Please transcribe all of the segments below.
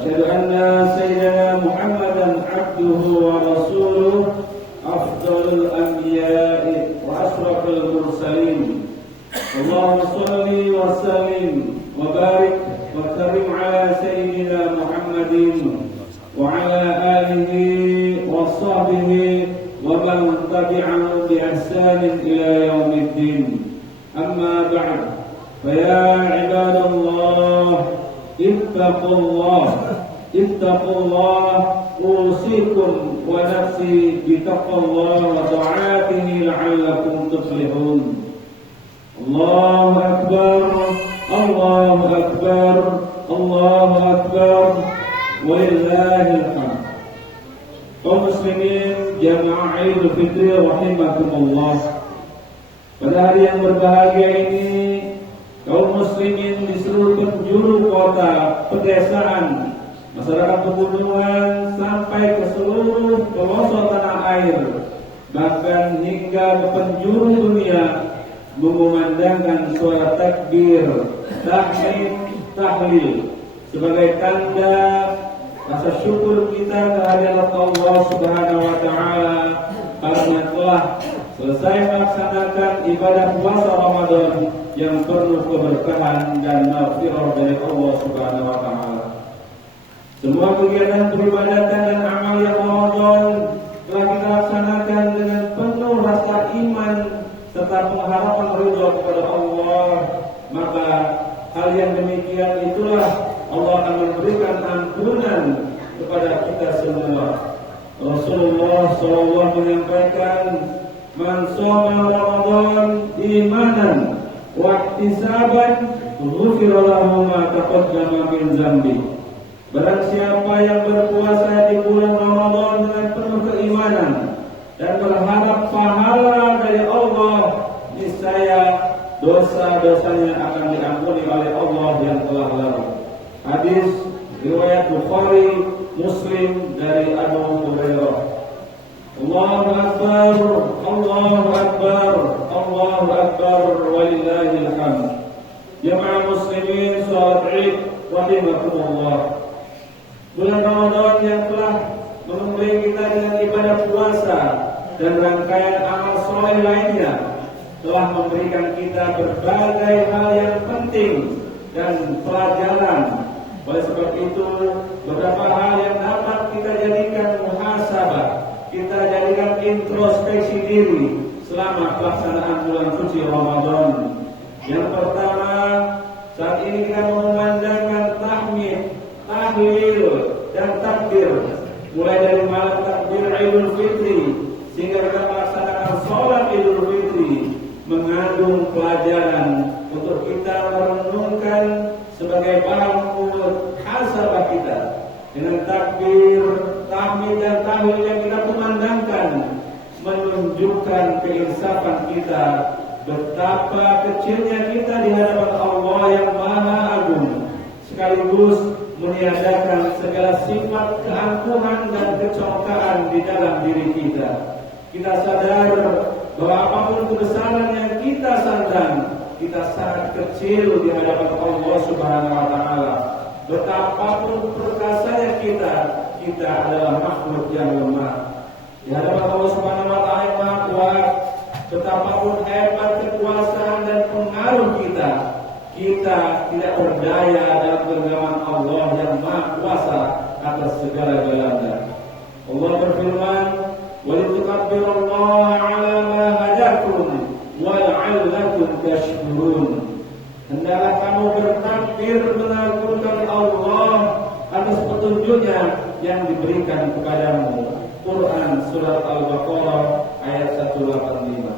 وأشهد أن سيدنا محمدا عبده ورسوله أفضل الأنبياء وأشرف المرسلين. اللهم صل وسلم وبارك وكرم على سيدنا محمد وعلى آله وصحبه ومن تبعهم بإحسان إلى يوم الدين. أما بعد، فيا عباد الله اتقوا الله أوصيكم ونفسي بتقوى الله وطاعته لعلكم تفلحون. الله أكبر الله أكبر الله أكبر ولله الحمد. Kaum muslimin jamaah Idul Fitri rahimakumullah. Pada hari yang berbahagia ini, kaum muslimin di seluruh penjuru kota, pedesaan, masyarakat pegunungan sampai ke seluruh pelosok tanah air, bahkan hingga ke penjuru dunia mengumandangkan suara takbir, tahmid, tahlil sebagai tanda rasa syukur kita kehadirat Allah Subhanahu wa taala karena telah selesai melaksanakan ibadah puasa Ramadan yang penuh keberkahan dan maghfirah dari Allah Subhanahu wa taala. Semua kegiatan peribadatan dan amal yang Ramadan telah kita laksanakan dengan penuh rasa iman serta pengharapan ridha kepada Allah, maka hal yang demikian itulah Allah akan memberikan ampunan kepada kita semua. Rasulullah SAW menyampaikan, "Man shoma Ramadan imanan wa ihtisaban, ghufira lahu ma taqaddama min dzambi." Barang siapa yang berpuasa di bulan Ramadan dengan penuh keimanan dan berharap pahala dari Allah, niscaya dosa-dosanya akan diampuni oleh Allah yang telah lalu. Hadis riwayat Bukhari, Muslim dari Abu Hurairah. Allahu Akbar, Allahu Akbar, Allahu Akbar, walillahil hamd. Jamaah muslimin salat Id rahimakumullah. Bulan Ramadan yang telah menemui kita dengan ibadah puasa dan rangkaian amal soleh lainnya telah memberikan kita berbagai hal yang penting dan pelajaran. Oleh sebab itu, beberapa hal yang dapat kita jadikan muhasabah, kita jadikan introspeksi diri selama pelaksanaan bulan suci Ramadan. Yang pertama, saat ini kita mengumandangkan tahmid, tahlil dan takbir, mulai dari malam takbir Idul Fitri sehingga kita melaksanakan sholat Idul Fitri, mengandung pelajaran untuk kita merenungkan sebagai bahan muhasabah kita. Dengan takbir, tahmid dan tahlil yang kita kumandangkan menunjukkan keinsafan kita, betapa kecilnya kita di hadapan Allah yang Maha Agung, sekaligus meniadakan segala sifat keangkuhan dan kecongkaan di dalam diri kita. Kita sadar bahwa apapun kebesaran yang kita sandang, kita sangat kecil di hadapan Allah Subhanahu wa taala. Betapapun perkasanya kita adalah makhluk yang lemah. Di hadapan Allah Subhanahu wa taala yang Maha Kuat, betapapun hebat kekuasaan dan pengaruh kita tidak berdaya dalam genggaman Allah yang Maha Kuasa atas segala-galanya. Allah berfirman, "Wa litukabbirullaha 'ala ma hadakum wa la'allakum tashkurun." Hendaklah kamu bertakbir mengagungkan Allah atas petunjuknya yang diberikan kepadamu. Quran Surat Al-Baqarah ayat 185.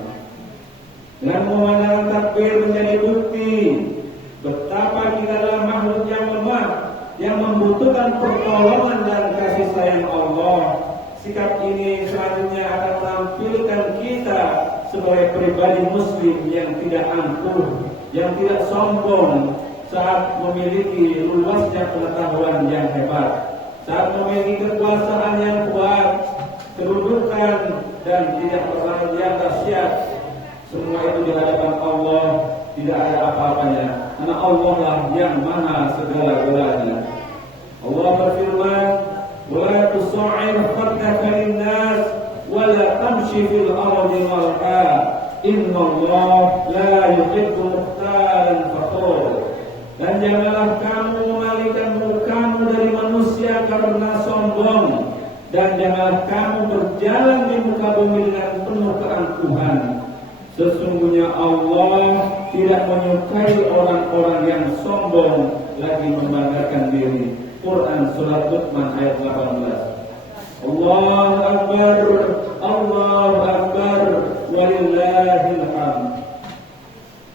Dengan memandang takbir menjadi bukti betapa kita adalah makhluk yang lemah, yang membutuhkan pertolongan dan kasih sayang Allah. Sikap ini selanjutnya akan menampilkan kita sebagai pribadi muslim yang tidak angkuh, yang tidak sombong saat memiliki luasnya pengetahuan yang hebat, saat memiliki kekuasaan yang kuat, kedudukan dan tidak pernah dianggap dahsyat. Semua itu di hadapan Allah tidak ada apa-apanya, karena Allah lah yang maha segala-galanya. Allah berfirman, tamshi fil ardi marha innallaha la yuhibbu mukhtalan fakhur. Dan janganlah kamu memalingkan mukamu dari manusia karena sombong, dan janganlah kamu berjalan di muka bumi dengan penuh keangkuhan. Sesungguhnya Allah tidak menyukai orang-orang yang sombong lagi membanggakan diri. Quran Surat Luqman ayat 18. Allahu Akbar, Allahu Akbar, walillahil hamd.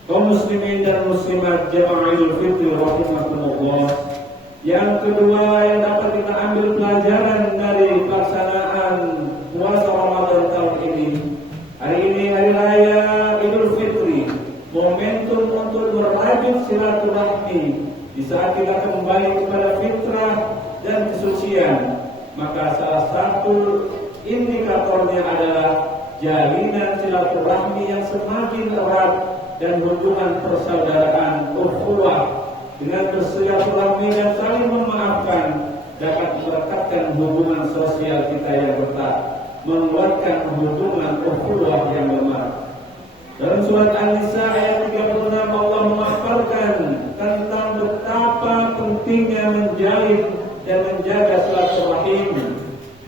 Kaum muslimin dan muslimat jamaah Idul Fitri rahimakumullah. Yang kedua yang dapat kita ambil pelajaran dari pelaksanaan puasa Ramadan tahun ini. Hari ini hari raya Idul Fitri, momentum untuk merajut silaturahmi. Di saat kita kembali kepada fitrah dan kesucian, maka salah satu indikatornya adalah jalinan silaturahmi yang semakin erat dan hubungan persaudaraan ukhuwah. Dengan bersilaturahmi dan saling memaafkan dapat merekatkan hubungan sosial kita yang retak, menguatkan hubungan ukhuwah yang lemah. Dalam surat An-Nisa ayat 36 Allah memaparkan tentang betapa pentingnya menjalin dan menjaga silaturahim.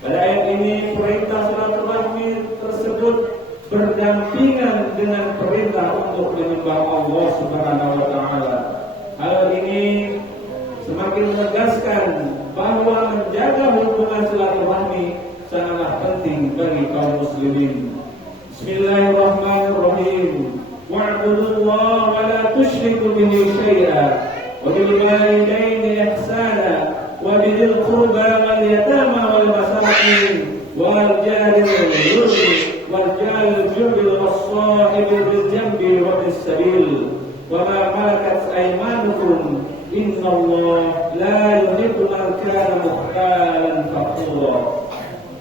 Pada ayat ini perintah silaturahmi tersebut berdampingan dengan perintah untuk menyembah Allah Subhanahu wa taala. Hal ini semakin menegaskan bahwa menjaga hubungan silaturahmi sangatlah penting bagi kaum muslimin. Bismillahirrahmanirrahim. Wa'budullaha wa la tusyriku bihi syai'a wa bil walidayni ihsana wa bidhil qurba wal yatama wal masakin wal jaril junubi wal jaril junubi was sahibi bil janbi wa bis sabil wa ma malakat aymanukum innallaha la yuhibbu man kana mukhtalan fakhura.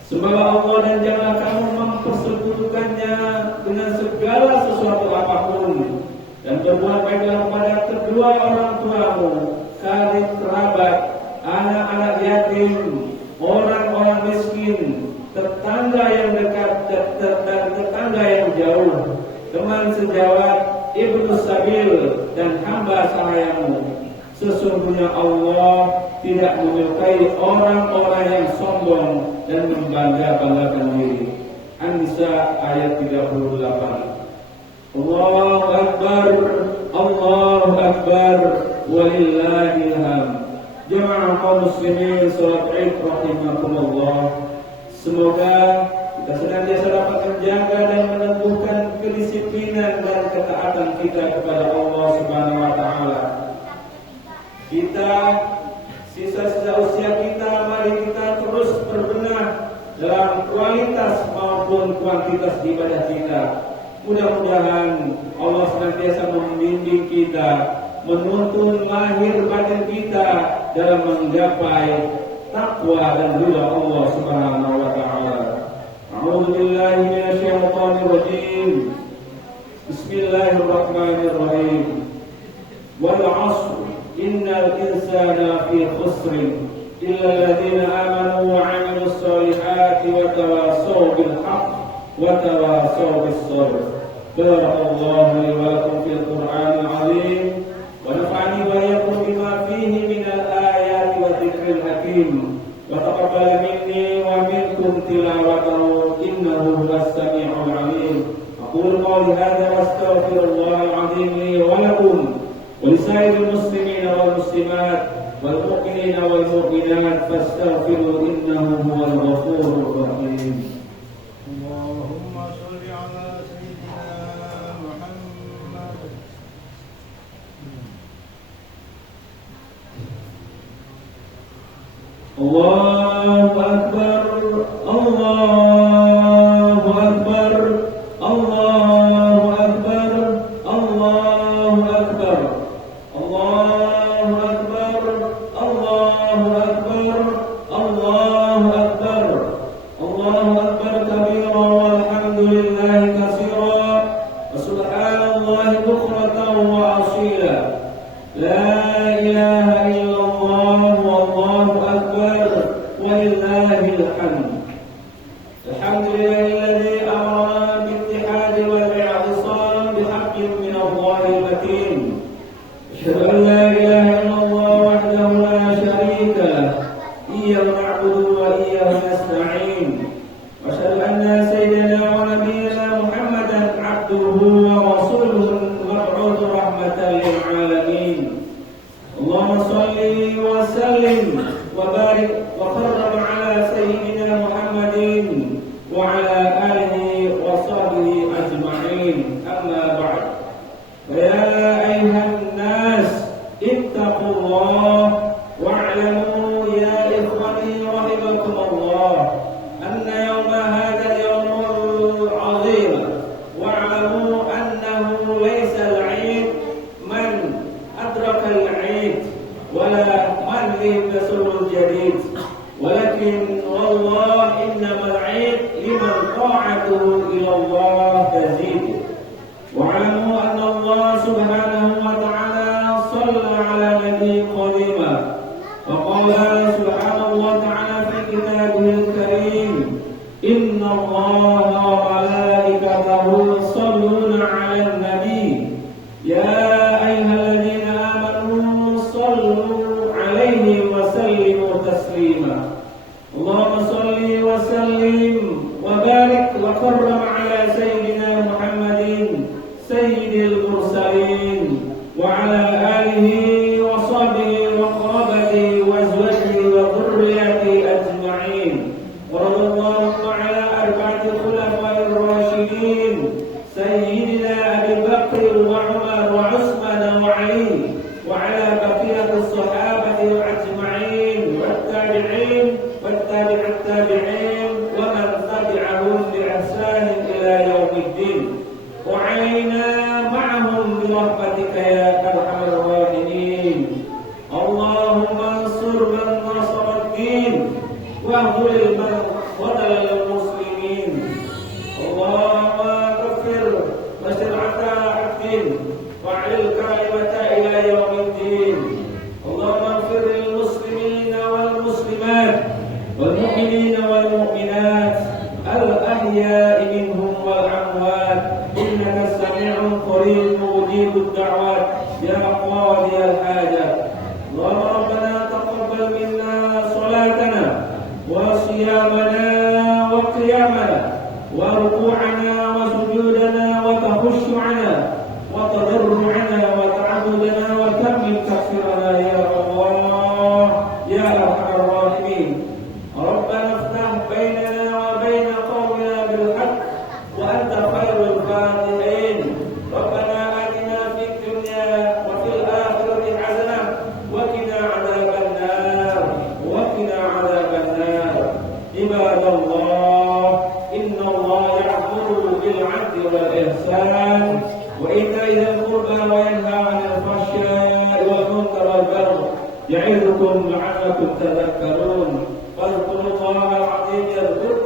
Sembahlah Allah dan janganlah kamu mempersekutukannya dengan segala sesuatu apapun, dan berbuat baiklah kepada kedua orang tuamu, karib kerabat, anak-anak yatim, orang-orang miskin, tetangga yang dekat dan tetangga yang jauh, teman sejawat, ibnu sabil, dan hamba sahayamu. Sesungguhnya Allah tidak menyukai orang-orang yang sombong dan membangga-banggakan diri. An-Nisa ayat 38. Allahu Akbar, Allahu Akbar, walillahil hamd. Jemaah kaum muslimin salat Id rahimakumullah. Semoga kita senantiasa dapat menjaga dan meneguhkan kedisiplinan dan ketaatan kita kepada Allah Subhanahu wa taala. Kita sisa-sisa usia kita, mari kita terus berbenah dalam kualitas maupun kuantitas ibadah kita. Mudah-mudahan Allah senantiasa membimbing kita, menuntun lahir batin kita dalam menggapai takwa dan ridha Allah Subhanahu wa taala. A'udzu billahi minasyaitonir rajim. Bismillahirrahmanirrahim. Wal 'ashr innal insana fi khusr illa alladziina aamanu wa 'amilus solihati wa tawassaw bil haqq wa tawassaw bis sabr. Barakallahu li wa lakum fil Qur'anil 'azim wa nafa'ani wa iyyakum bima fihi minal ayati wa dzikril hakim wa taqabbal minni wa minkum tilawatahu innahu huwas sami'ul 'alim. Aqulu qawli hadza wa astaghfirullahal 'azim li wa lakum ولسائر المسلمين والمسلمات والمؤمنين والمؤمنات فاستغفروا إنه هو الغفور الرحيم. اللهم صل على سيدنا محمد. الله أكبر، الله أكبر، الله أكبر، الله أكبر. الله أكبر، الله أكبر، الله أكبر، الله أكبر كبيرا والحمد لله كثيرا وسبحان الله بكرة وأصيلا. لا إله إلا الله والله أكبر ولله الحمد. الحمد لله الذي أمر وسلم وبارك وكرم على سيدنا محمد وعلى آله وصحبه أجمعين. أما بعد، فيا أيها الناس اتقوا الله واعلموا يا إخوتي رحمكم الله أن يوم هذا اليوم العظيم، واعلموا أنه ليس العيد من أدرك العيد ولا من يلبسه الجديد، ولكن والله إنما العيد لمن طاعته إلى الله تزيد. واعلموا أن الله سبحانه وتعالى صلى على نبي قديما، وقال سبحانه وتعالى في كتابه الكريم: إن الله وملائكته يصلون على النبي يا أيها الذين آمنوا صلوا عليه وسلموا تسليما. اللهم صل وسلم وبارك وكرم على سيدنا محمد سيد المرسلين وعلى آله وصحبه وقرابته وأزواجه وذريته أجمعين. ورضي الله على أربعة الخلفاء الراشدين سيدنا أبي بكر وعمر وعثمان وعلي، وعلى بقية الصحابة أجمعين والتابعين والتابع التابعين ومن تبعهم بإحسان إلى يوم الدين، وعلينا معهم برحمتك يا أرحم الراحمين. اللهم انصر من نصر الدين واهدل من خذل المسلمين. اللهم كفر مشرعة الدين واعلي الكلمة إلى يوم الدين. اللهم اغفر للمسلمين والمسلمات والمؤمنين والمؤمنات الأحياء منهم والأموات، إنك سميع قريب مجيب الدعوات يا قاضي الحاجات. اللهم ربنا تقبل منا صلاتنا وصيامنا وقيامنا وركوعنا وسجودنا وتخشعنا وتضرعنا وتعبدنا وتمم تكفيرنا يا الله يا أرحم الراحمين. ربنا افتح بيننا وبين قومنا بالحق وأنت خير الفاتحين. ربنا آتنا في الدنيا وفي الآخرة حسنة وقنا عذاب النار وقنا عذاب النار. عباد الله، إن الله يأمر بالعدل والإحسان وإيتاء ذي القربى وينهى عن الفحشاء والمنكر والبغي يعظكم لعلكم تذكرون. فاذكروا الله العظيم يذكركم